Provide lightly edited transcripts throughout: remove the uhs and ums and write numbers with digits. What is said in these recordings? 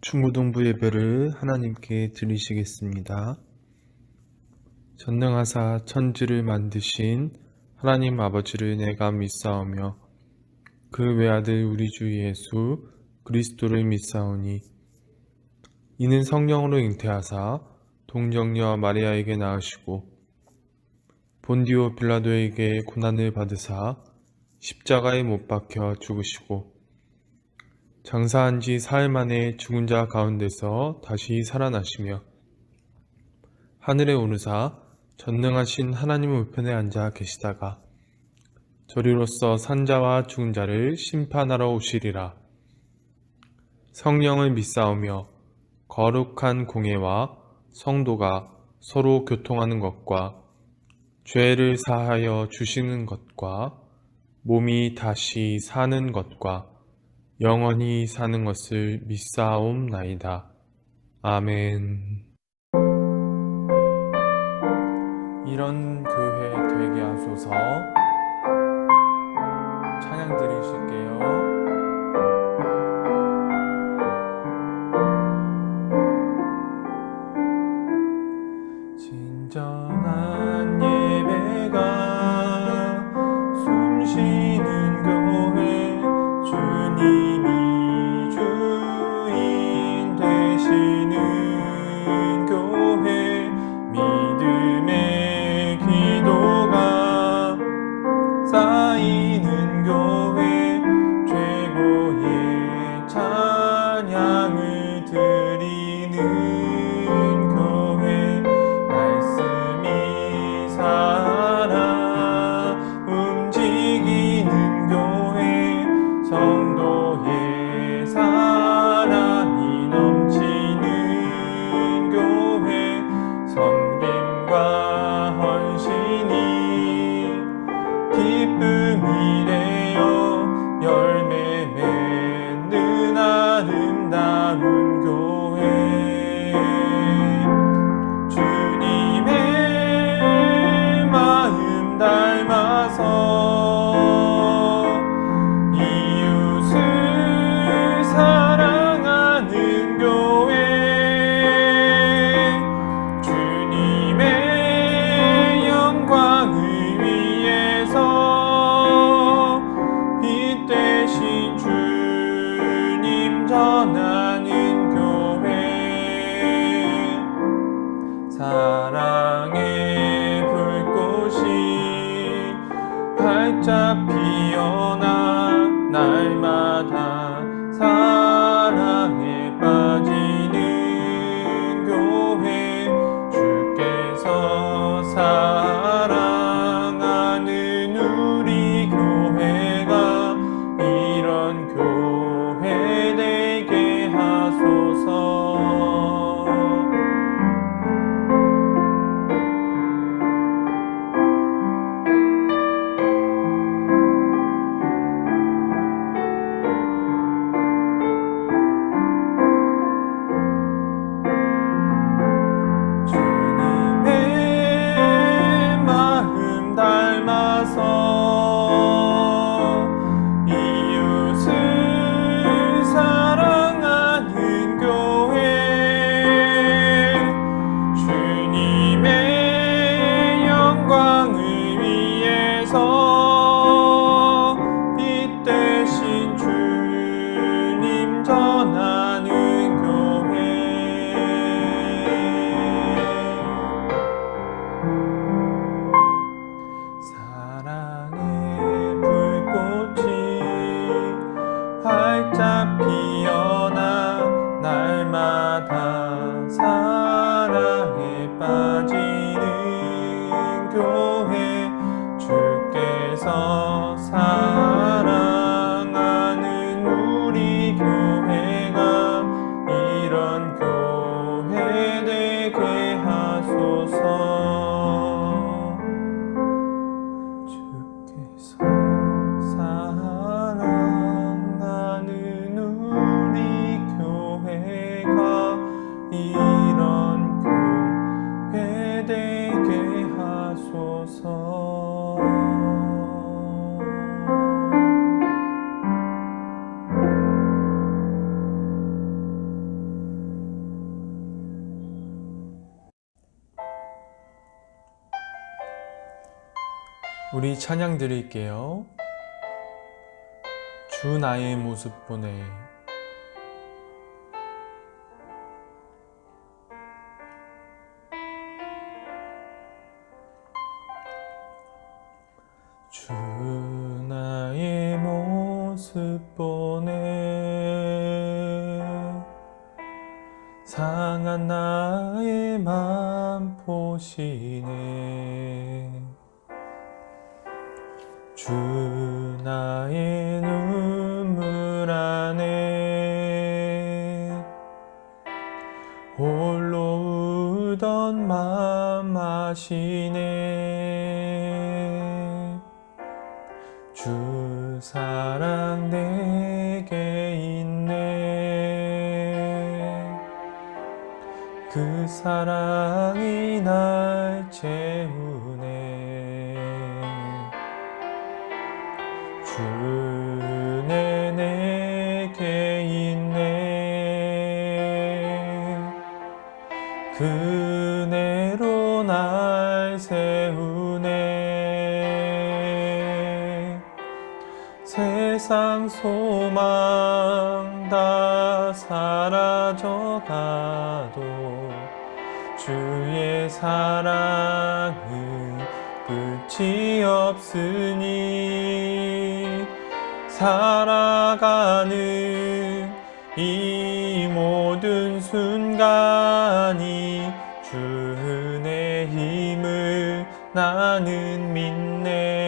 중고등부 예배를 하나님께 드리시겠습니다. 전능하사 천지를 만드신 하나님 아버지를 내가 믿사오며 그 외아들 우리 주 예수 그리스도를 믿사오니 이는 성령으로 잉태하사 동정녀 마리아에게 낳으시고 본디오 빌라도에게 고난을 받으사 십자가에 못 박혀 죽으시고 장사한 지 사흘 만에 죽은 자 가운데서 다시 살아나시며 하늘에 오르사 전능하신 하나님 우편에 앉아 계시다가 저리로서 산자와 죽은 자를 심판하러 오시리라. 성령을 믿사오며 거룩한 공예와 성도가 서로 교통하는 것과 죄를 사하여 주시는 것과 몸이 다시 사는 것과 영원히 사는 것을 믿사옵나이다. 아멘. 이런 교회 되게 하소서. 찬양 드리실게요. 진정한 예배가 숨쉬는 교회 주님이 주인 되시는 교회 믿음의 기도가 쌓이는 교회 최고의 찬양을 드리는 교회 말씀이 살아 움직이는 교회 성도의 사랑이 넘치는 교회 섬김과 헌신이 기쁨이 되어 열매 맺는 아름다운 교회 주님의 마음 닮아서 이웃을 사랑하는 교회 주님의 영광을 위해서 빛 대신 주님 전하는 교회 사랑의 불꽃이 활짝 피어나 날마다 사랑에 빠지는 교회 주께서 사랑하는 우리 교회가 이런 교회 되게 우리 찬양 드릴게요. 주 나의 모습 보네. 주 나의 모습 보네. 상한 나의 맘 보시네. 주 나의 눈물 안에 홀로 울던 맘 아시네. 주 사랑 내게 있네. 그 사랑이 날 채우네. 주내 내게 있네. 그 은혜로 날 세우네. 세상 소망 다 사라져가도 주의 사랑은 끝이 없으니 살아가는 이 모든 순간이 주 은혜 힘을 나는 믿네.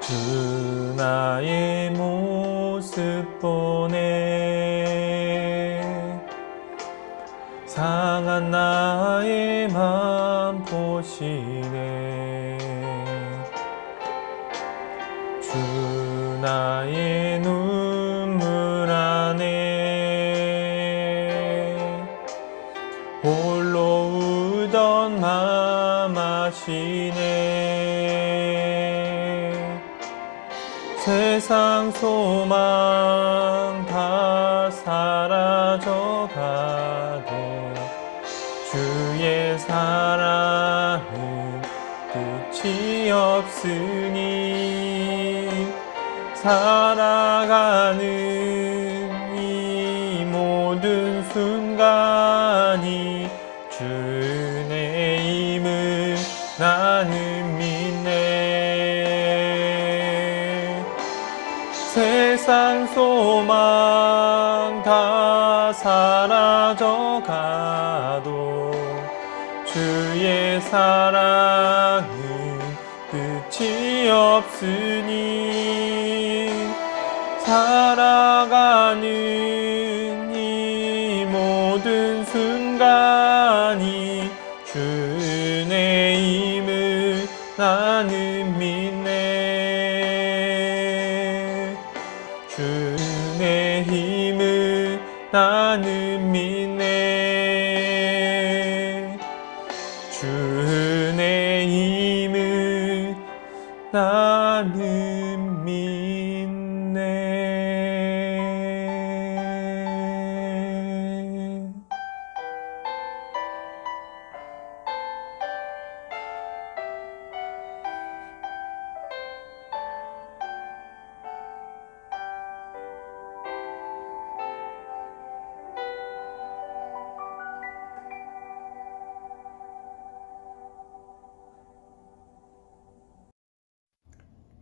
주 나의 모습 보네. 상한 나의 맘 보시네. 주 나의 눈물 안에 홀로 울던 맘 아시네. 세상 소망 다 사라져가도 주의 사랑은 끝이 없으니 살아가는 이 모든 순간이 주 은혜임을 나는 믿네. 세상 소망 다 사라져가도 주의 사랑은 끝이 없으니 살아가는 이 모든 순간이 주 은혜임을 나는 믿네. 주 은혜 힘을 나는 믿네. 주 은혜 힘을 나는 믿네.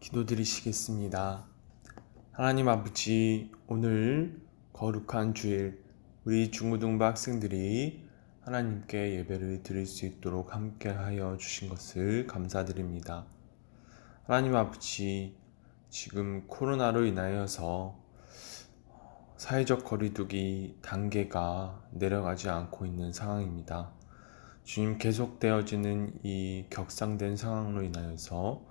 기도드리시겠습니다. 하나님 아버지, 오늘 거룩한 주일 우리 중고등부 학생들이 하나님께 예배를 드릴 수 있도록 함께하여 주신 것을 감사드립니다. 하나님 아버지, 지금 코로나로 인하여서 사회적 거리두기 단계가 내려가지 않고 있는 상황입니다. 주님, 계속되어지는 이 격상된 상황으로 인하여서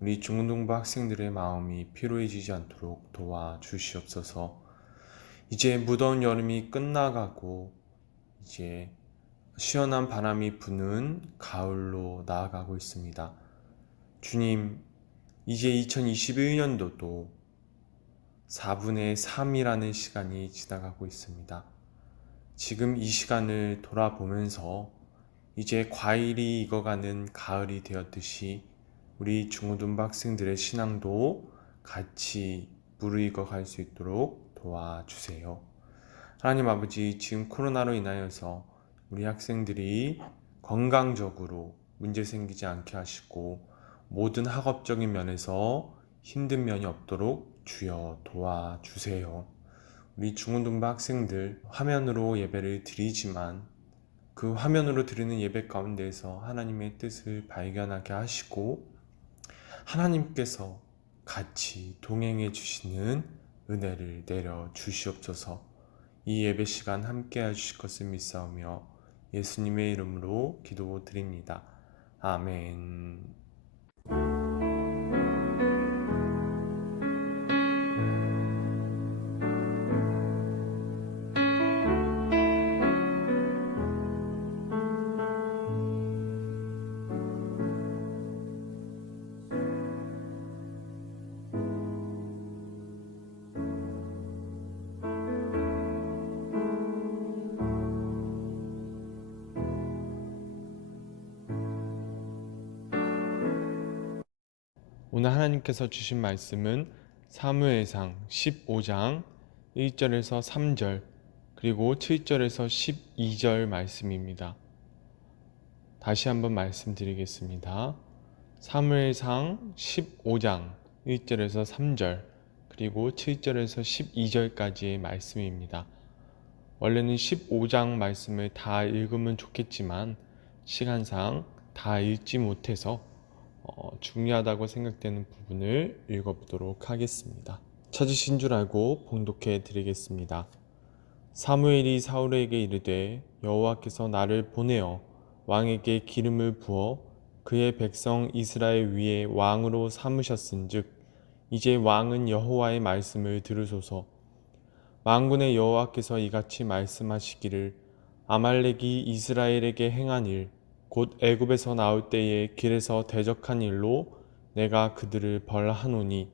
우리 중고등부 학생들의 마음이 피로해지지 않도록 도와주시옵소서. 이제 무더운 여름이 끝나가고 이제 시원한 바람이 부는 가을로 나아가고 있습니다. 주님, 이제 2021년도도 4분의 3이라는 시간이 지나가고 있습니다. 지금 이 시간을 돌아보면서 이제 과일이 익어가는 가을이 되었듯이 우리 중고등부 학생들의 신앙도 같이 무르익어 갈 수 있도록 도와주세요. 하나님 아버지, 지금 코로나로 인하여서 우리 학생들이 건강적으로 문제 생기지 않게 하시고 모든 학업적인 면에서 힘든 면이 없도록 주여 도와주세요. 우리 중고등부 학생들 화면으로 예배를 드리지만 그 화면으로 드리는 예배 가운데에서 하나님의 뜻을 발견하게 하시고 하나님께서 같이 동행해 주시는 은혜를 내려 주시옵소서. 이 예배 시간 함께 해주실 것을 믿사오며 예수님의 이름으로 기도드립니다. 아멘. 오늘 하나님께서 주신 말씀은 사무엘상 15장 1절에서 3절 그리고 7절에서 12절 말씀입니다. 다시 한번 말씀드리겠습니다. 사무엘상 15장 1절에서 3절 그리고 7절에서 12절까지의 말씀입니다. 원래는 15장 말씀을 다 읽으면 좋겠지만 시간상 다 읽지 못해서 중요하다고 생각되는 부분을 읽어보도록 하겠습니다. 찾으신 줄 알고 봉독해 드리겠습니다. 사무엘이 사울에게 이르되 여호와께서 나를 보내어 왕에게 기름을 부어 그의 백성 이스라엘 위에 왕으로 삼으셨은즉 이제 왕은 여호와의 말씀을 들으소서. 만군의 여호와께서 이같이 말씀하시기를 아말렉이 이스라엘에게 행한 일 곧 애굽에서 나올 때에 길에서 대적한 일로 내가 그들을 벌하노니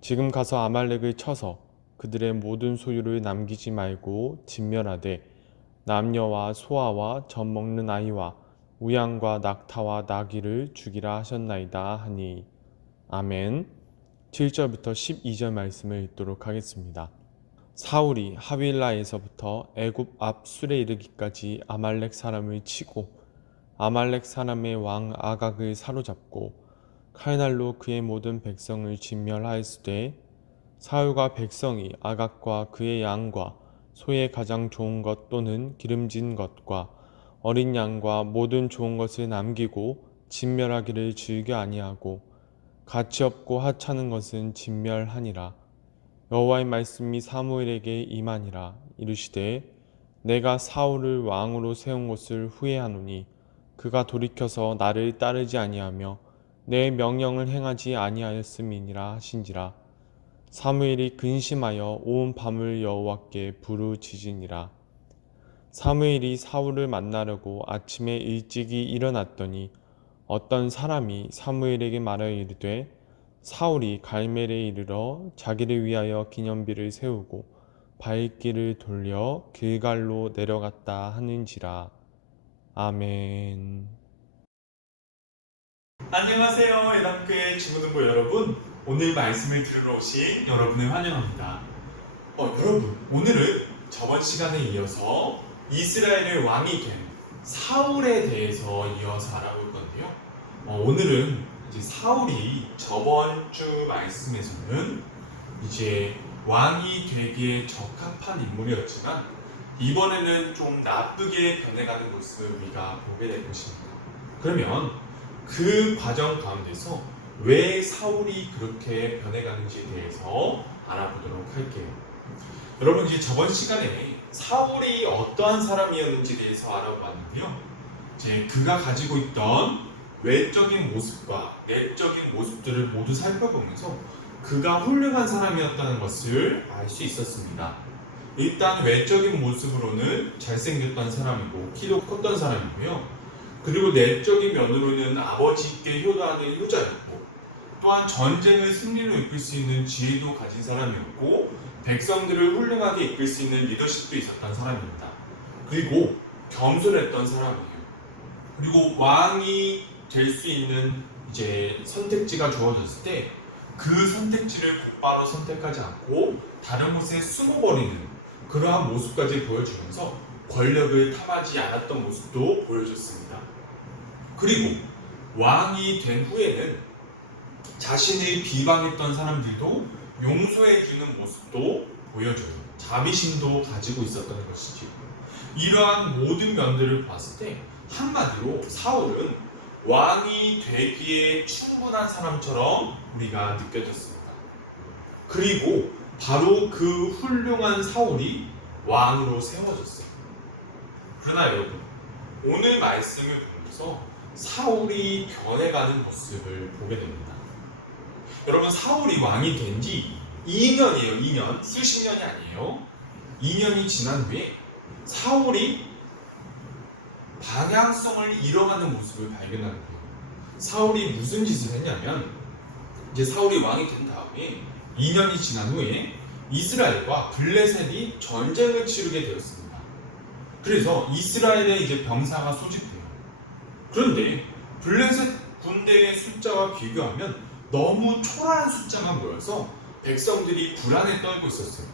지금 가서 아말렉을 쳐서 그들의 모든 소유를 남기지 말고 진멸하되 남녀와 소아와 젖 먹는 아이와 우양과 낙타와 나귀를 죽이라 하셨나이다 하니 아멘. 7절부터 12절 말씀을 읽도록 하겠습니다. 사울이 하윌라에서부터 애굽 앞 술에 이르기까지 아말렉 사람을 치고 아말렉 사람의 왕 아각을 사로잡고 칼날로 그의 모든 백성을 진멸하였으되 사울과 백성이 아각과 그의 양과 소의 가장 좋은 것 또는 기름진 것과 어린 양과 모든 좋은 것을 남기고 진멸하기를 즐겨 아니하고 가치 없고 하찮은 것은 진멸하니라. 여호와의 말씀이 사무엘에게 임하니라. 이르시되 내가 사울을 왕으로 세운 것을 후회하노니 그가 돌이켜서 나를 따르지 아니하며 내 명령을 행하지 아니하였음이니라 하신지라. 사무엘이 근심하여 온 밤을 여호와께 부르짖으니라. 사무엘이 사울을 만나려고 아침에 일찍이 일어났더니 어떤 사람이 사무엘에게 말하여 이르되 사울이 갈멜에 이르러 자기를 위하여 기념비를 세우고 발길을 돌려 길갈로 내려갔다 하는지라. 아멘. 안녕하세요. 예담교회 중고등부 여러분. 오늘 말씀을 들으러 오신 여러분을 환영합니다. 여러분, 오늘은 저번 시간에 이어서 이스라엘의 왕이 된 사울에 대해서 이어서 알아볼 건데요. 오늘은 이제 사울이 저번 주 말씀에서는 이제 왕이 되기에 적합한 인물이었지만 이번에는 좀 나쁘게 변해가는 모습을 우리가 보게 될 것입니다. 그러면 그 과정 가운데서 왜 사울이 그렇게 변해가는지에 대해서 알아보도록 할게요. 여러분, 이제 저번 시간에 사울이 어떠한 사람이었는지에 대해서 알아봤는데요. 이제 그가 가지고 있던 외적인 모습과 내적인 모습들을 모두 살펴보면서 그가 훌륭한 사람이었다는 것을 알 수 있었습니다. 일단 외적인 모습으로는 잘생겼던 사람이고 키도 컸던 사람이고요. 그리고 내적인 면으로는 아버지께 효도하는 효자였고 또한 전쟁을 승리로 이끌 수 있는 지혜도 가진 사람이었고 백성들을 훌륭하게 이끌 수 있는 리더십도 있었던 사람입니다. 그리고 겸손했던 사람이에요. 그리고 왕이 될 수 있는 이제 선택지가 주어졌을 때 그 선택지를 곧바로 선택하지 않고 다른 곳에 숨어버리는 그러한 모습까지 보여주면서 권력을 탐하지 않았던 모습도 보여줬습니다. 그리고 왕이 된 후에는 자신을 비방했던 사람들도 용서해주는 모습도 보여줘요. 자비심도 가지고 있었던 것이죠. 이러한 모든 면들을 봤을 때 한마디로 사울은 왕이 되기에 충분한 사람처럼 우리가 느껴졌습니다. 그리고 바로 그 훌륭한 사울이 왕으로 세워졌어요. 그러나 여러분, 오늘 말씀을 보면서 사울이 변해가는 모습을 보게 됩니다. 여러분, 사울이 왕이 된 지 2년이에요. 2년. 수십 년이 아니에요. 2년이 지난 후에 사울이 방향성을 잃어가는 모습을 발견하는 거예요. 사울이 무슨 짓을 했냐면 이제 사울이 왕이 된 다음에 2년이 지난 후에 이스라엘과 블레셋이 전쟁을 치르게 되었습니다. 그래서 이스라엘에 이제 병사가 소집돼요. 그런데 블레셋 군대의 숫자와 비교하면 너무 초라한 숫자가 모여서 백성들이 불안에 떨고 있었어요.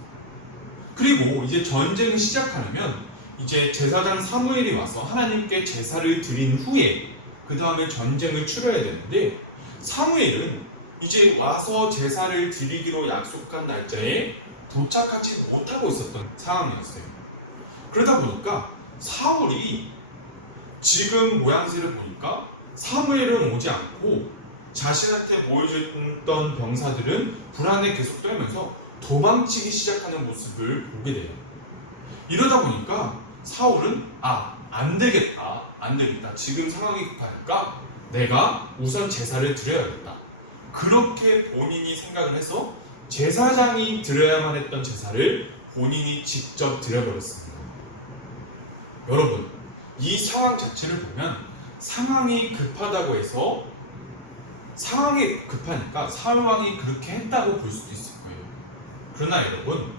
그리고 이제 전쟁을 시작하려면 이제 제사장 사무엘이 와서 하나님께 제사를 드린 후에 그 다음에 전쟁을 치러야 되는데 사무엘은 이제 와서 제사를 드리기로 약속한 날짜에 도착하지 못하고 있었던 상황이었어요. 그러다 보니까 사울이 지금 모양새를 보니까 사무엘은 오지 않고 자신한테 모여있던 병사들은 불안에 계속 떨면서 도망치기 시작하는 모습을 보게 돼요. 이러다 보니까 사울은 안 되겠다. 지금 상황이 급하니까 내가 우선 제사를 드려야겠다. 그렇게 본인이 생각을 해서 제사장이 드려야만 했던 제사를 본인이 직접 드려버렸습니다. 여러분, 이 상황 자체를 보면 상황이 급하다고 해서 상황이 급하니까 사울 왕이 그렇게 했다고 볼 수도 있을 거예요. 그러나 여러분,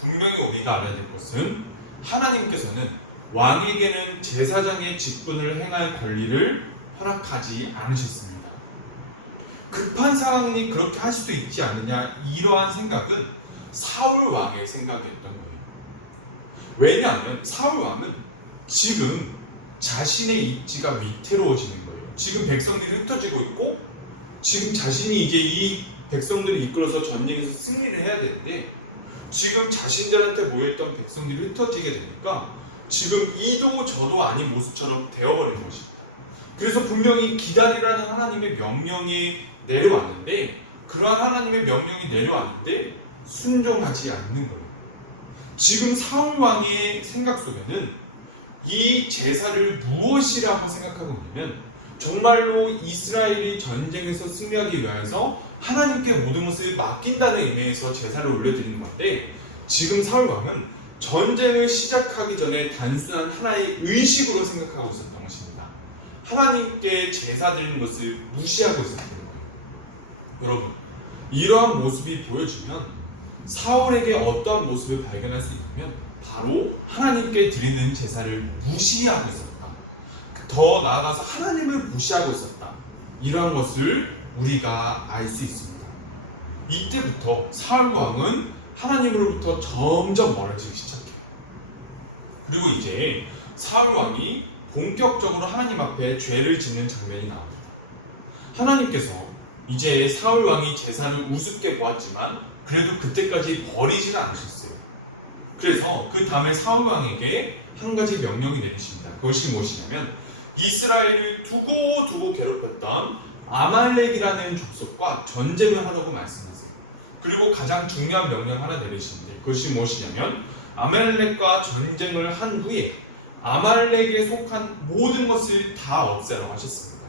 분명히 우리가 알아야 될 것은 하나님께서는 왕에게는 제사장의 직분을 행할 권리를 허락하지 않으셨습니다. 급한 상황이 그렇게 할 수도 있지 않느냐, 이러한 생각은 사울 왕의 생각이었던 거예요. 왜냐하면 사울 왕은 지금 자신의 입지가 위태로워지는 거예요. 지금 백성들이 흩어지고 있고 지금 자신이 이제 이 백성들을 이끌어서 전쟁에서 승리를 해야 되는데 지금 자신들한테 모여있던 백성들이 흩어지게 되니까 지금 이도 저도 아닌 모습처럼 되어버린 것입니다. 그래서 분명히 기다리라는 하나님의 명령이 내려왔는데 그러한 하나님의 명령이 내려왔는데 순종하지 않는 거예요. 지금 사울 왕의 생각 속에는 이 제사를 무엇이라고 생각하고 있냐면 정말로 이스라엘이 전쟁에서 승리하기 위해서 하나님께 모든 것을 맡긴다는 의미에서 제사를 올려드리는 건데 지금 사울 왕은 전쟁을 시작하기 전에 단순한 하나의 의식으로 생각하고 있었던 것입니다. 하나님께 제사 드리는 것을 무시하고 있었던 거예요. 여러분, 이러한 모습이 보여지면 사울에게 어떠한 모습을 발견할 수 있냐면 바로 하나님께 드리는 제사를 무시하고 있었다. 더 나아가서 하나님을 무시하고 있었다. 이러한 것을 우리가 알 수 있습니다. 이때부터 사울 왕은 하나님으로부터 점점 멀어지기 시작해요. 그리고 이제 사울 왕이 본격적으로 하나님 앞에 죄를 짓는 장면이 나옵니다. 하나님께서 이제 사울 왕이 제사를 우습게 보았지만 그래도 그때까지 버리지는 않으셨어요. 그래서 그 다음에 사울 왕에게 한 가지 명령이 내리십니다. 그것이 무엇이냐면 이스라엘을 두고 괴롭혔던 아말렉이라는 족속과 전쟁을 하라고 말씀하세요. 그리고 가장 중요한 명령 하나 내리시는데 그것이 무엇이냐면 아말렉과 전쟁을 한 후에 아말렉에 속한 모든 것을 다 없애라고 하셨습니다.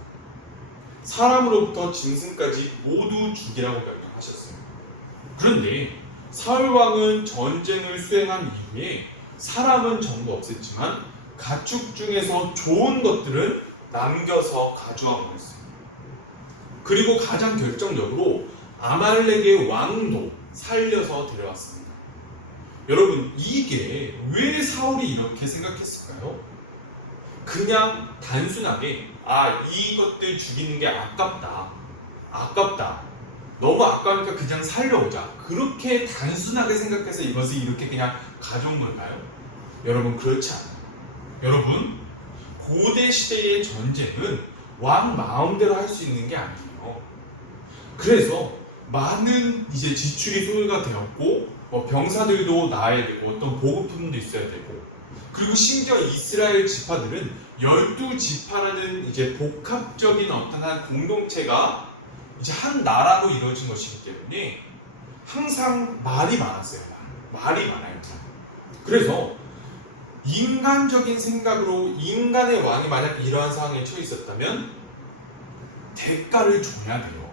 사람으로부터 짐승까지 모두 죽이라고 명령하셨어요. 그런데 사울 왕은 전쟁을 수행한 이후에 사람은 전부 없앴지만 가축 중에서 좋은 것들은 남겨서 가져와 버렸어요. 그리고 가장 결정적으로 아말렉의 왕도 살려서 데려왔습니다. 여러분, 이게 왜 사울이 이렇게 생각했을까요? 그냥 단순하게 이것들 죽이는 게 아깝다, 너무 아까우니까 그냥 살려오자, 그렇게 단순하게 생각해서 이것을 이렇게 그냥 가져온 걸까요? 여러분, 그렇지 않아요. 여러분, 고대 시대의 전쟁은 왕 마음대로 할 수 있는 게 아니에요. 그래서 많은 이제 지출이 소요가 되었고, 병사들도 나아야 되고, 어떤 보급품도 있어야 되고, 그리고 심지어 이스라엘 지파들은 12지파라는 이제 복합적인 어떤 한 공동체가 이제 한 나라로 이루어진 것이기 때문에 항상 말이 많았어요. 말이 많아요. 그래서 인간적인 생각으로 인간의 왕이 만약 이러한 상황에 처해 있었다면 대가를 줘야 돼요.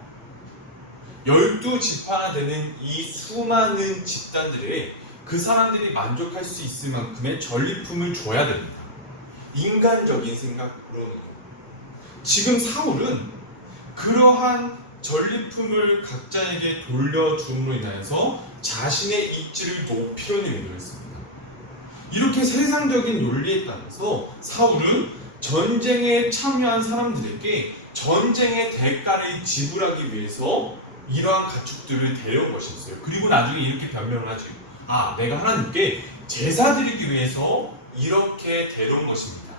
12지파나 되는 이 수많은 집단들에 그 사람들이 만족할 수 있을 만큼의 전리품을 줘야 됩니다. 인간적인 생각으로는. 지금 사울은 그러한 전리품을 각자에게 돌려줌으로 인하여서 자신의 입지를 높이려는 의도를 했습니다. 이렇게 세상적인 논리에 따라서 사울은 전쟁에 참여한 사람들에게 전쟁의 대가를 지불하기 위해서 이러한 가축들을 데려온 것이었어요. 그리고 나중에 이렇게 변명을 하죠. 내가 하나님께 제사 드리기 위해서 이렇게 데려온 것입니다.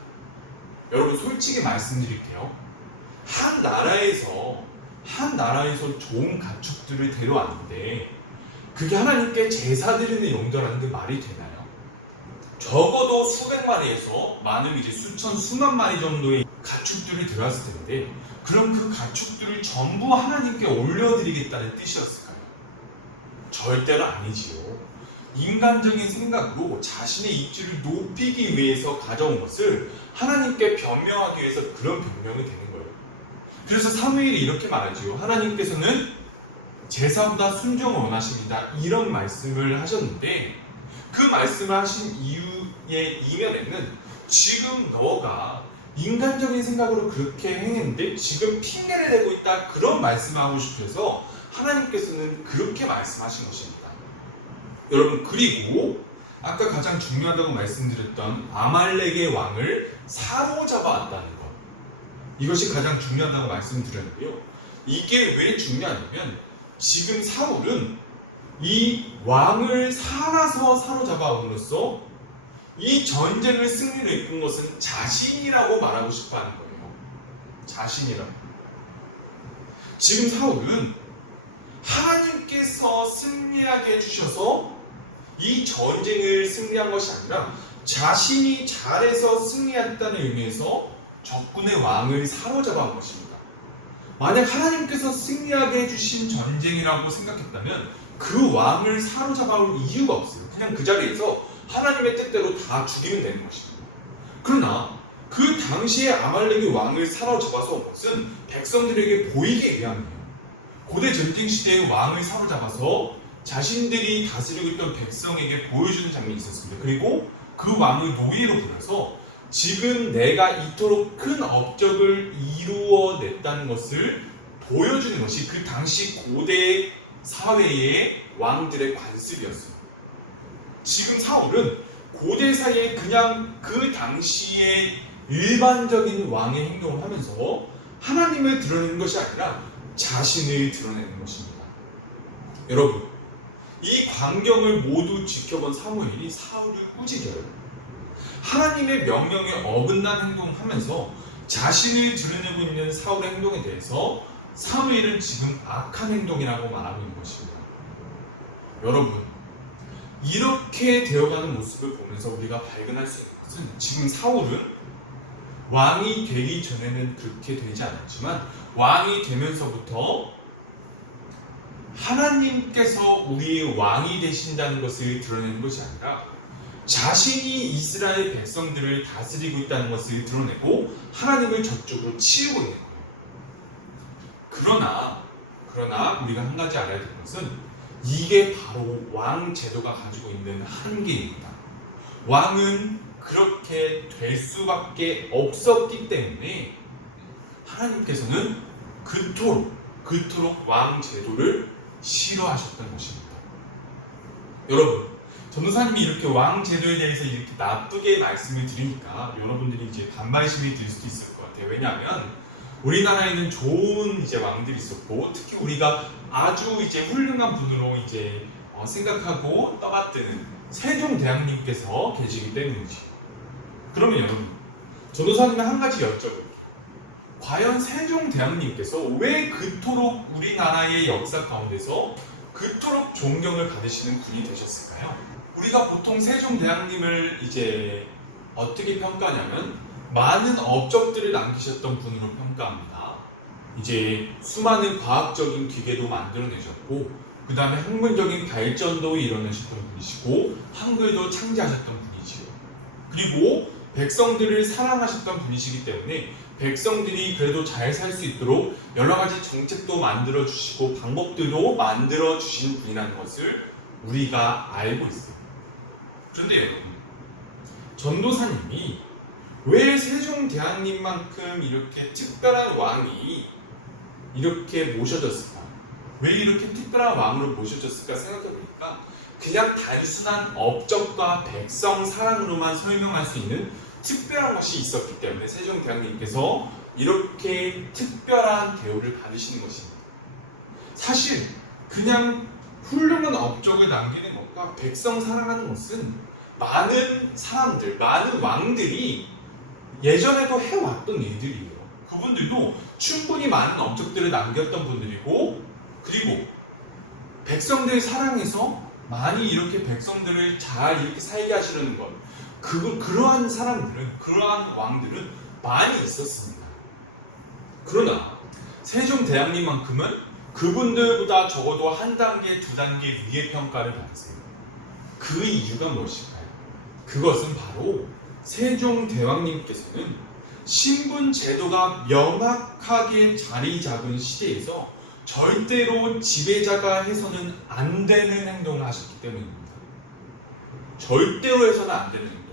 여러분, 솔직히 말씀드릴게요. 한 나라에서 좋은 가축들을 데려왔는데 그게 하나님께 제사 드리는 용도라는 게 말이 되나요? 적어도 수백 마리에서 많으면 이제 수천, 수만 마리 정도의 가축들을 데려왔을 텐데, 그럼 그 가축들을 전부 하나님께 올려드리겠다는 뜻이었을까요? 절대로 아니지요. 인간적인 생각으로 자신의 입지를 높이기 위해서 가져온 것을 하나님께 변명하기 위해서 그런 변명이 되는 거예요. 그래서 사무엘이 이렇게 말하지요. 하나님께서는 제사보다 순종을 원하십니다, 이런 말씀을 하셨는데, 그 말씀을 하신 이유의 이면에는 지금 너가 인간적인 생각으로 그렇게 행했는데 지금 핑계를 대고 있다, 그런 말씀을 하고 싶어서 하나님께서는 그렇게 말씀하신 것입니다. 여러분, 그리고 아까 가장 중요하다고 말씀드렸던 아말렉의 왕을 사로잡아왔다는 것, 이것이 가장 중요하다고 말씀드렸는데요. 이게 왜 중요하냐면 지금 사울은 이 왕을 살아서 사로잡아옴으로써 이 전쟁을 승리로 이끈 것은 자신이라고 말하고 싶어하는 거예요. 자신이라고. 지금 사울은 하나님께서 승리하게 해주셔서 이 전쟁을 승리한 것이 아니라 자신이 잘해서 승리했다는 의미에서 적군의 왕을 사로잡아온 것입니다. 만약 하나님께서 승리하게 해주신 전쟁이라고 생각했다면 그 왕을 사로잡아올 이유가 없어요. 그냥 그 자리에서 하나님의 뜻대로 다 죽이면 되는 것입니다. 그러나 그 당시에 아말렉의 왕을 사로잡아서 온 것은 백성들에게 보이기 위함이에요. 고대 전쟁 시대의 왕을 사로잡아서 자신들이 다스리고 있던 백성에게 보여주는 장면이 있었습니다. 그리고 그 왕을 노예로 불러서 지금 내가 이토록 큰 업적을 이루어냈다는 것을 보여주는 것이 그 당시 고대 사회의 왕들의 관습이었어요. 지금 사울은 고대 사회에 그냥 그 당시의 일반적인 왕의 행동을 하면서 하나님을 드러내는 것이 아니라 자신을 드러내는 것입니다. 여러분, 이 광경을 모두 지켜본 사무엘이 사울을 꾸짖어요. 하나님의 명령에 어긋난 행동을 하면서 자신을 드러내고 있는 사울의 행동에 대해서 사무엘은 지금 악한 행동이라고 말하고 있는 것입니다. 여러분, 이렇게 되어가는 모습을 보면서 우리가 발견할 수 있는 것은 지금 사울은 왕이 되기 전에는 그렇게 되지 않았지만 왕이 되면서부터 하나님께서 우리의 왕이 되신다는 것을 드러내는 것이 아니라 자신이 이스라엘 백성들을 다스리고 있다는 것을 드러내고 하나님을 저쪽으로 치우고 있는 거예요. 그러나 우리가 한 가지 알아야 될 것은 이게 바로 왕 제도가 가지고 있는 한계입니다. 왕은 그렇게 될 수밖에 없었기 때문에 하나님께서는 그토록 왕 제도를 싫어하셨던 것입니다. 여러분, 전도사님이 이렇게 왕 제도에 대해서 이렇게 나쁘게 말씀을 드리니까 여러분들이 이제 반발심이 들 수도 있을 것 같아요. 왜냐하면 우리나라에는 좋은 이제 왕들이 있었고, 특히 우리가 아주 이제 훌륭한 분으로 이제 생각하고 떠받드는 세종대왕님께서 계시기 때문이지. 그러면 여러분, 전도사님이 한 가지 여쭤볼게요. 과연 세종대왕님께서 왜 그토록 우리나라의 역사 가운데서 그토록 존경을 받으시는 분이 되셨을까요? 우리가 보통 세종대왕님을 이제 어떻게 평가하냐면 많은 업적들을 남기셨던 분으로 평가합니다. 이제 수많은 과학적인 기계도 만들어내셨고, 그 다음에 학문적인 발전도 이뤄내셨던 분이시고, 한글도 창제하셨던 분이지요. 그리고 백성들을 사랑하셨던 분이시기 때문에 백성들이 그래도 잘 살 수 있도록 여러 가지 정책도 만들어 주시고 방법들도 만들어 주신 분이라는 것을 우리가 알고 있어요. 그런데 여러분, 전도사님이 왜 세종대왕님만큼 이렇게 특별한 왕이 이렇게 모셔졌을까? 왜 이렇게 특별한 왕으로 모셔졌을까 생각해보니까 그냥 단순한 업적과 백성 사랑으로만 설명할 수 있는 특별한 것이 있었기 때문에 세종대왕님께서 이렇게 특별한 대우를 받으시는 것입니다. 사실 그냥 훌륭한 업적을 남기는 것과 백성 사랑하는 것은 많은 사람들, 많은 왕들이 예전에도 해왔던 일들이에요. 그분들도 충분히 많은 업적들을 남겼던 분들이고, 그리고 백성들 사랑해서 많이 이렇게 백성들을 잘 이렇게 살게 하시려는 것, 그러한 사람들은, 그러한 왕들은 많이 있었습니다. 그러나 세종대왕님만큼은 그분들보다 적어도 한 단계, 두 단계 위의 평가를 받으세요. 그 이유가 무엇일까요? 그것은 바로 세종대왕님께서는 신분 제도가 명확하게 자리 잡은 시대에서 절대로 지배자가 해서는 안 되는 행동을 하셨기 때문입니다. 절대로 해서는 안 되는 행동.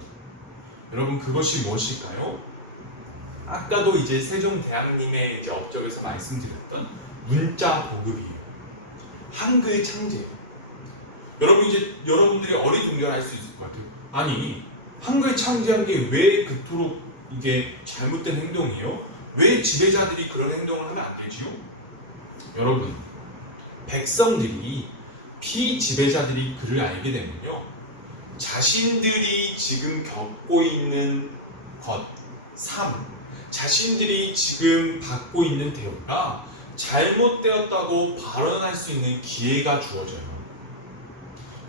여러분, 그것이 무엇일까요? 아까도 이제 세종대왕님의 이제 업적에서 말씀드렸던 문자 보급이에요. 한글 창제. 여러분, 이제 여러분들이 어리둥절할 수 있을 것 같아요. 아니, 한글 창제한 게 왜 그토록 이게 잘못된 행동이에요? 왜 지배자들이 그런 행동을 하면 안 되지요? 여러분, 백성들이, 피지배자들이 그를 알게 되면요, 자신들이 지금 겪고 있는 것, 삶, 자신들이 지금 받고 있는 대우가 잘못되었다고 발언할 수 있는 기회가 주어져요.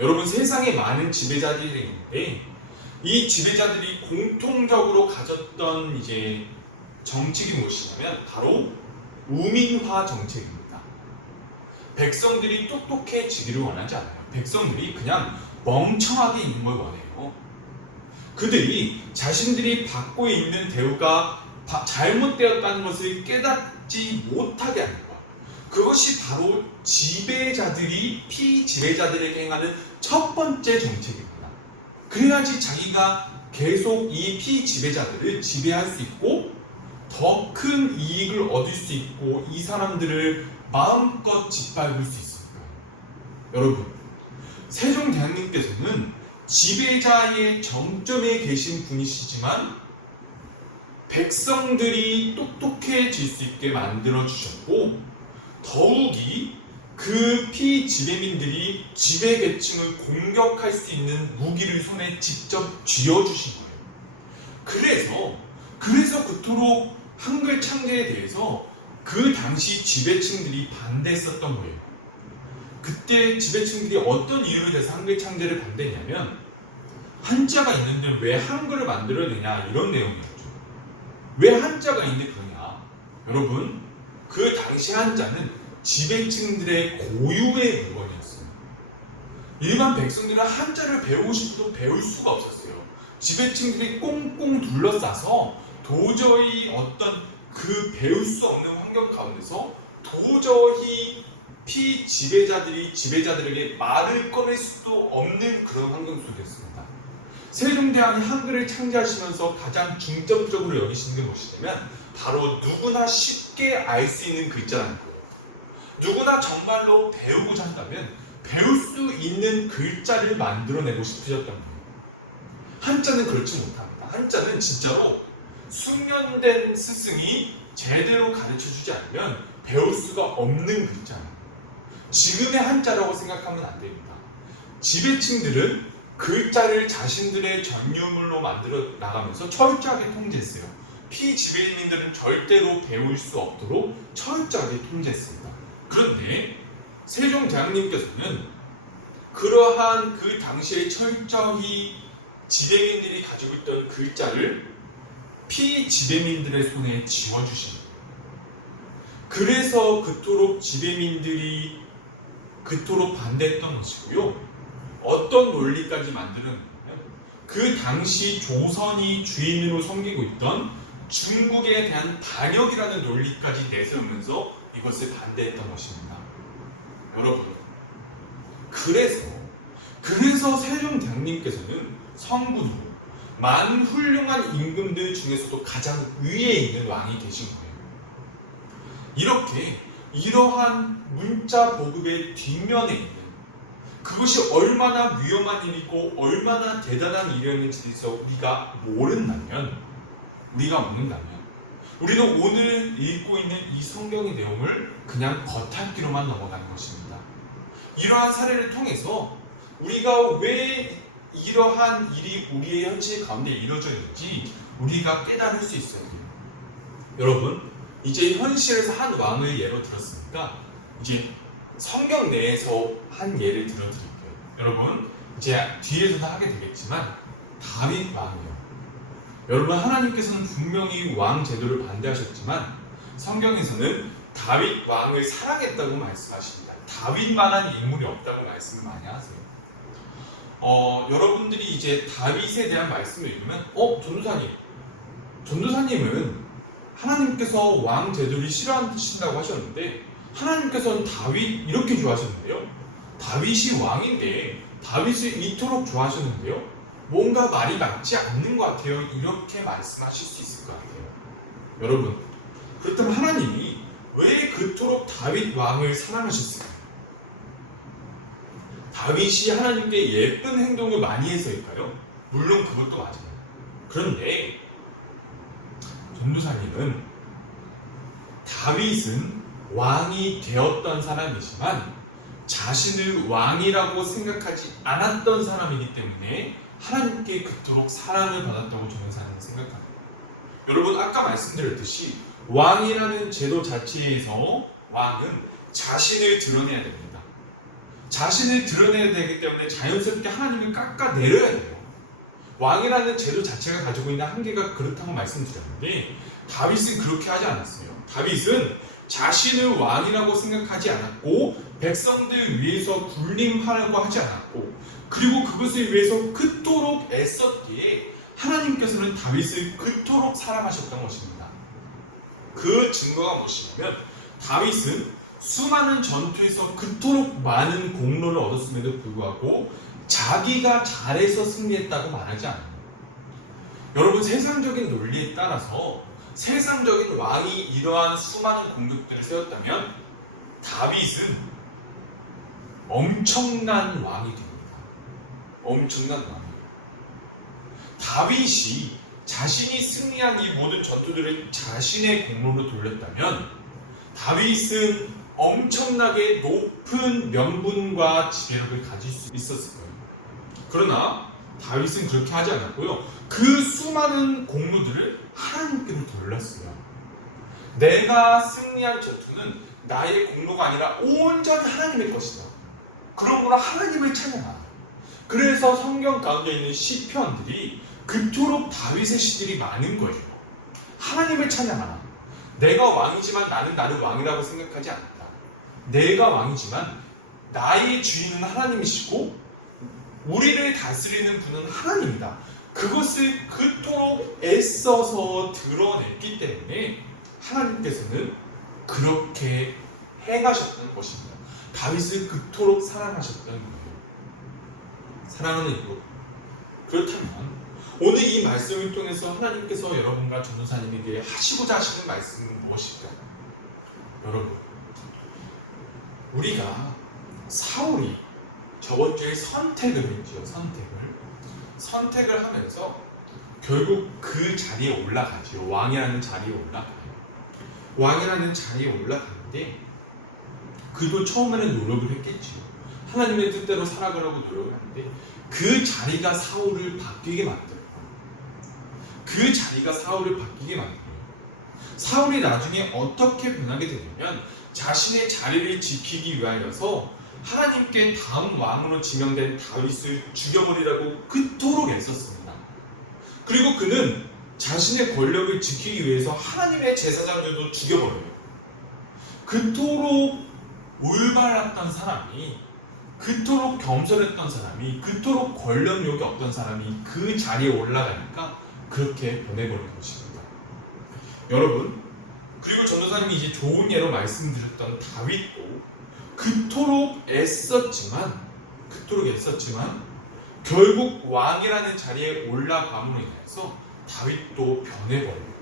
여러분, 세상에 많은 지배자들이 있는데 이 지배자들이 공통적으로 가졌던 이제 정책이 무엇이냐면 바로 우민화 정책입니다. 백성들이 똑똑해지기를 원하지 않아요. 백성들이 그냥 멍청하게 있는 걸 원해요. 그들이 자신들이 받고 있는 대우가 잘못되었다는 것을 깨닫지 못하게 하는 것. 그것이 바로 지배자들이 피지배자들에게 행하는 첫 번째 정책입니다. 그래야지 자기가 계속 이 피지배자들을 지배할 수 있고 더 큰 이익을 얻을 수 있고 이 사람들을 마음껏 짓밟을 수 있을 거예요. 여러분, 세종대왕님께서는 지배자의 정점에 계신 분이시지만 백성들이 똑똑해질 수 있게 만들어 주셨고, 더욱이 그 피지배민들이 지배계층을 공격할 수 있는 무기를 손에 직접 쥐어주신 거예요. 그래서 그토록 한글 창제에 대해서 그 당시 지배층들이 반대했었던 거예요. 그때 지배층들이 어떤 이유에 대해서 한글 창제를 반대했냐면 한자가 있는데 왜 한글을 만들어내냐, 이런 내용이었죠. 왜 한자가 있는데 그러냐? 여러분, 그 당시 한자는 지배층들의 고유의 물건이었어요. 일반 백성들은 한자를 배우고 싶어도 배울 수가 없었어요. 지배층들이 꽁꽁 둘러싸서 도저히 어떤 그 배울 수 없는 환경 가운데서 도저히 피지배자들이 지배자들에게 말을 꺼낼 수도 없는 그런 환경 속이었습니다. 세종대왕이 한글을 창제하시면서 가장 중점적으로 여기시는 게 무엇이냐면 바로 누구나 쉽게 알 수 있는 글자라는 거예요. 누구나 정말로 배우고자 한다면 배울 수 있는 글자를 만들어내고 싶으셨던 거예요. 한자는 그렇지 못합니다. 한자는 진짜로 숙련된 스승이 제대로 가르쳐주지 않으면 배울 수가 없는 글자예요. 지금의 한자라고 생각하면 안 됩니다. 지배층들은 글자를 자신들의 전유물로 만들어 나가면서 철저하게 통제했어요. 피지배인들은 절대로 배울 수 없도록 철저하게 통제했습니다. 그런데 세종대왕님께서는 그러한 그 당시에 철저히 지배민들이 가지고 있던 글자를 피지배민들의 손에 쥐어주신 거예요. 그래서 그토록 지배민들이 그토록 반대했던 것이고요. 어떤 논리까지 만드는 그 당시 조선이 주인으로 섬기고 있던 중국에 대한 반역이라는 논리까지 내세우면서 이것을 반대했던 것입니다. 여러분, 그래서 세종대왕님께서는 성군으로 많은 훌륭한 임금들 중에서도 가장 위에 있는 왕이 되신 거예요. 이렇게 이러한 문자 보급의 뒷면에 있는 그것이 얼마나 위험한 일이고 얼마나 대단한 일이었는지 대해서 우리가 모른다면 우리는 오늘 읽고 있는 이 성경의 내용을 그냥 겉핥기로만 넘어가는 것입니다. 이러한 사례를 통해서 우리가 왜 이러한 일이 우리의 현실 가운데 이루어졌는지 우리가 깨달을 수 있어야 돼요. 여러분, 이제 현실에서 한 왕을 예로 들었으니까 이제 성경 내에서 한 예를 들어드릴게요. 여러분, 이제 뒤에서도 하게 되겠지만 다윗 왕이요. 여러분, 하나님께서는 분명히 왕 제도를 반대하셨지만 성경에서는 다윗 왕을 사랑했다고 말씀하십니다. 다윗만한 인물이 없다고 말씀을 많이 하세요. 여러분들이 이제 다윗에 대한 말씀을 읽으면 전도사님은 하나님께서 왕 제도를 싫어하신다고 하셨는데 하나님께서는 다윗 이렇게 좋아하셨는데요. 다윗이 왕인데 다윗을 이토록 좋아하셨는데요. 뭔가 말이 맞지 않는 것 같아요. 이렇게 말씀하실 수 있을 것 같아요. 여러분, 그렇다면 하나님이 왜 그토록 다윗 왕을 사랑하셨을까요? 다윗이 하나님께 예쁜 행동을 많이 해서일까요? 물론 그것도 맞아요. 그런데 전도사님은 다윗은 왕이 되었던 사람이지만 자신을 왕이라고 생각하지 않았던 사람이기 때문에 하나님께 그토록 사랑을 받았다고 전도사님은 생각합니다. 여러분, 아까 말씀드렸듯이 왕이라는 제도 자체에서 왕은 자신을 드러내야 됩니다. 자신을 드러내야 되기 때문에 자연스럽게 하나님을 깎아내려야 돼요. 왕이라는 제도 자체가 가지고 있는 한계가 그렇다고 말씀드렸는데 다윗은 그렇게 하지 않았어요. 다윗은 자신을 왕이라고 생각하지 않았고 백성들 위해서 군림하라고 하지 않았고 그리고 그것을 위해서 그토록 애썼기에 하나님께서는 다윗을 그토록 사랑하셨던 것입니다. 그 증거가 무엇이냐면 다윗은 수많은 전투에서 그토록 많은 공로를 얻었음에도 불구하고 자기가 잘해서 승리했다고 말하지 않아요. 여러분, 세상적인 논리에 따라서 세상적인 왕이 이러한 수많은 공격들을 세웠다면 다윗은 엄청난 왕이 됩니다. 엄청난 왕이. 다윗이 자신이 승리한 이 모든 전투들을 자신의 공로로 돌렸다면 다윗은 엄청나게 높은 명분과 지배력을 가질 수 있었을 거예요. 그러나 다윗은 그렇게 하지 않았고요. 그 수많은 공로들을 하나님께로 돌렸어요. 내가 승리한 전투는 나의 공로가 아니라 온전히 하나님의 것이다. 그러므로 하나님을 찬양하라. 그래서 성경 가운데 있는 시편들이 그토록 다윗의 시들이 많은 거예요. 하나님을 찬양하라. 내가 왕이지만 나는 나를 왕이라고 생각하지 않는다. 내가 왕이지만 나의 주인은 하나님이시고 우리를 다스리는 분은 하나님이다. 그것을 그토록 애써서 드러냈기 때문에 하나님께서는 그렇게 행하셨던 것입니다. 다윗을 그토록 사랑하셨던 거예요. 사랑하는 이유. 그렇다면 오늘 이 말씀을 통해서 하나님께서 여러분과 전도사님에게 하시고자 하시는 말씀은 무엇일까요? 여러분, 우리가 사울이 저번 주에 선택을 했죠. 선택을 하면서 결국 그 자리에 올라가죠. 왕이라는 자리에 올라가요. 왕이라는 자리에 올라가는데 그도 처음에는 노력을 했겠지요. 하나님의 뜻대로 살아가려고 노력을 하는데 그 자리가 사울을 바뀌게 만들어요. 사울이 나중에 어떻게 변하게 되냐면 자신의 자리를 지키기 위하여서 하나님께 다음 왕으로 지명된 다윗을 죽여버리라고 그토록 애썼습니다. 그리고 그는 자신의 권력을 지키기 위해서 하나님의 제사장들도 죽여버려요. 그토록 올바랐던 사람이, 그토록 겸손했던 사람이, 그토록 권력욕이 없던 사람이 그 자리에 올라가니까 그렇게 변해버린 것입니다. 여러분, 그리고 전도사님이 이제 좋은 예로 말씀드렸던 다윗도 그토록 애썼지만 결국 왕이라는 자리에 올라감으로 인해서 다윗도 변해버려요.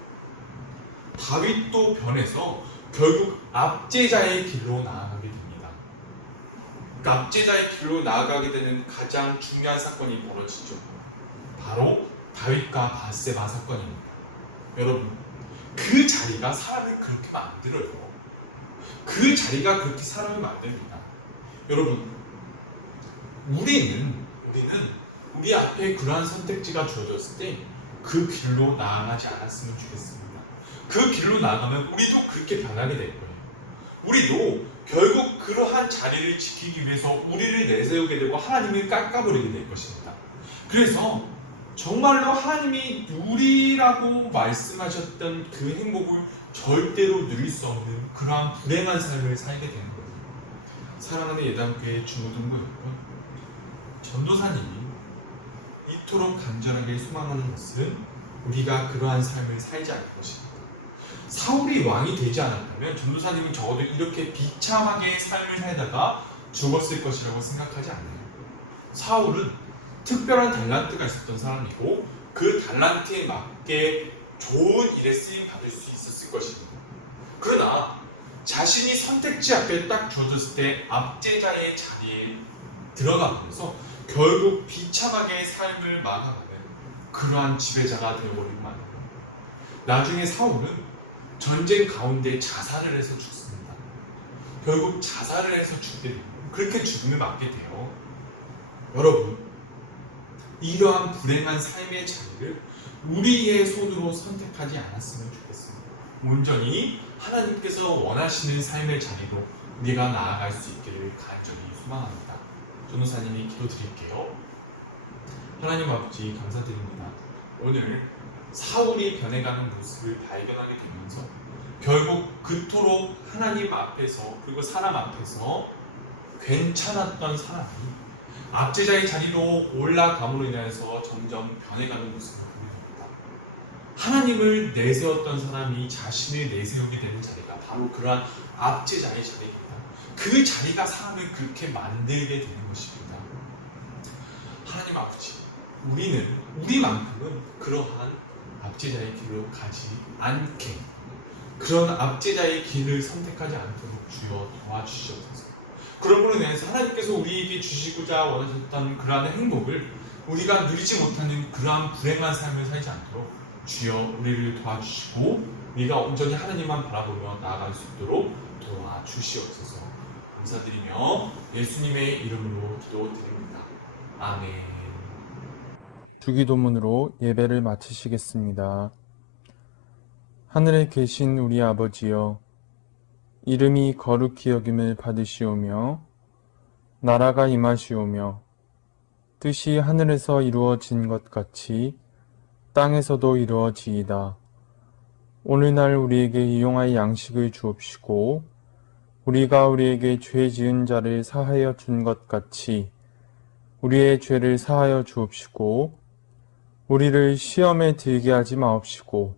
다윗도 변해서 결국 압제자의 길로 나아가게 됩니다. 압제자의 길로 나아가게 되는 가장 중요한 사건이 벌어지죠. 바로 다윗과 밧세바 사건입니다. 여러분, 그 자리가 사람을 그렇게 만들어요. 그 자리가 그렇게 사람을 만듭니다. 여러분, 우리는 우리 앞에 그러한 선택지가 주어졌을 때 그 길로 나아가지 않았으면 좋겠습니다. 그 길로 나아가면 우리도 그렇게 변하게 될 거예요. 우리도 결국 그러한 자리를 지키기 위해서 우리를 내세우게 되고 하나님을 깎아버리게 될 것입니다. 그래서 정말로 하나님이 누리라고 말씀하셨던 그 행복을 절대로 누릴 수 없는 그러한 불행한 삶을 살게 되는 거예요. 사랑하는 예담교회 중고등부 여러분, 전도사님이 이토록 간절하게 소망하는 것은 우리가 그러한 삶을 살지 않을 것입니다. 사울이 왕이 되지 않았다면 전도사님은 적어도 이렇게 비참하게 삶을 살다가 죽었을 것이라고 생각하지 않아요. 사울은 특별한 달란트가 있었던 사람이고 그 달란트에 맞게 좋은 일에 쓰임 받을 수 있었을 것입니다. 그러나 자신이 선택지 앞에 딱 주어졌을 때 압제자의 자리에 들어가면서 결국 비참하게 삶을 마감하는 그러한 지배자가 되어버리고 만 겁니다. 나중에 사울은 전쟁 가운데 자살을 해서 죽습니다. 결국 자살을 해서 죽게 됩니다. 그렇게 죽음을 맞게 돼요. 여러분, 이러한 불행한 삶의 자리를 우리의 손으로 선택하지 않았으면 좋겠습니다. 온전히 하나님께서 원하시는 삶의 자리로 우리가 나아갈 수 있기를 간절히 소망합니다. 전도사님이 기도드릴게요. 하나님 아버지 감사드립니다. 오늘 사울이 변해가는 모습을 발견하게 되면서 결국 그토록 하나님 앞에서 그리고 사람 앞에서 괜찮았던 사람이 압제자의 자리로 올라감으로 인해서 점점 변해가는 모습을 보게 됩니다. 하나님을 내세웠던 사람이 자신을 내세우게 되는 자리가 바로 그러한 압제자의 자리입니다. 그 자리가 사람을 그렇게 만들게 되는 것입니다. 하나님 아버지, 우리만큼은 그러한 압제자의 길로 가지 않게, 그런 압제자의 길을 선택하지 않도록 주여 도와주시옵소서. 그러므로 인해서 하나님께서 우리에게 주시고자 원하셨던 그러한 행복을 우리가 누리지 못하는 그러한 불행한 삶을 살지 않도록 주여 우리를 도와주시고 우리가 온전히 하나님만 바라보며 나아갈 수 있도록 도와주시옵소서. 감사드리며 예수님의 이름으로 기도드립니다. 아멘. 주기도문으로 예배를 마치시겠습니다. 하늘에 계신 우리 아버지여, 이름이 거룩히 여김을 받으시오며 나라가 임하시오며 뜻이 하늘에서 이루어진 것 같이 땅에서도 이루어지이다. 오늘날 우리에게 일용할 양식을 주옵시고 우리가 우리에게 죄 지은 자를 사하여 준 것 같이 우리의 죄를 사하여 주옵시고 우리를 시험에 들게 하지 마옵시고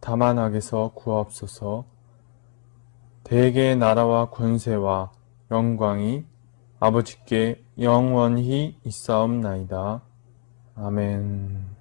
다만 악에서 구하옵소서. 대개의 나라와 권세와 영광이 아버지께 영원히 있사옵나이다. 아멘.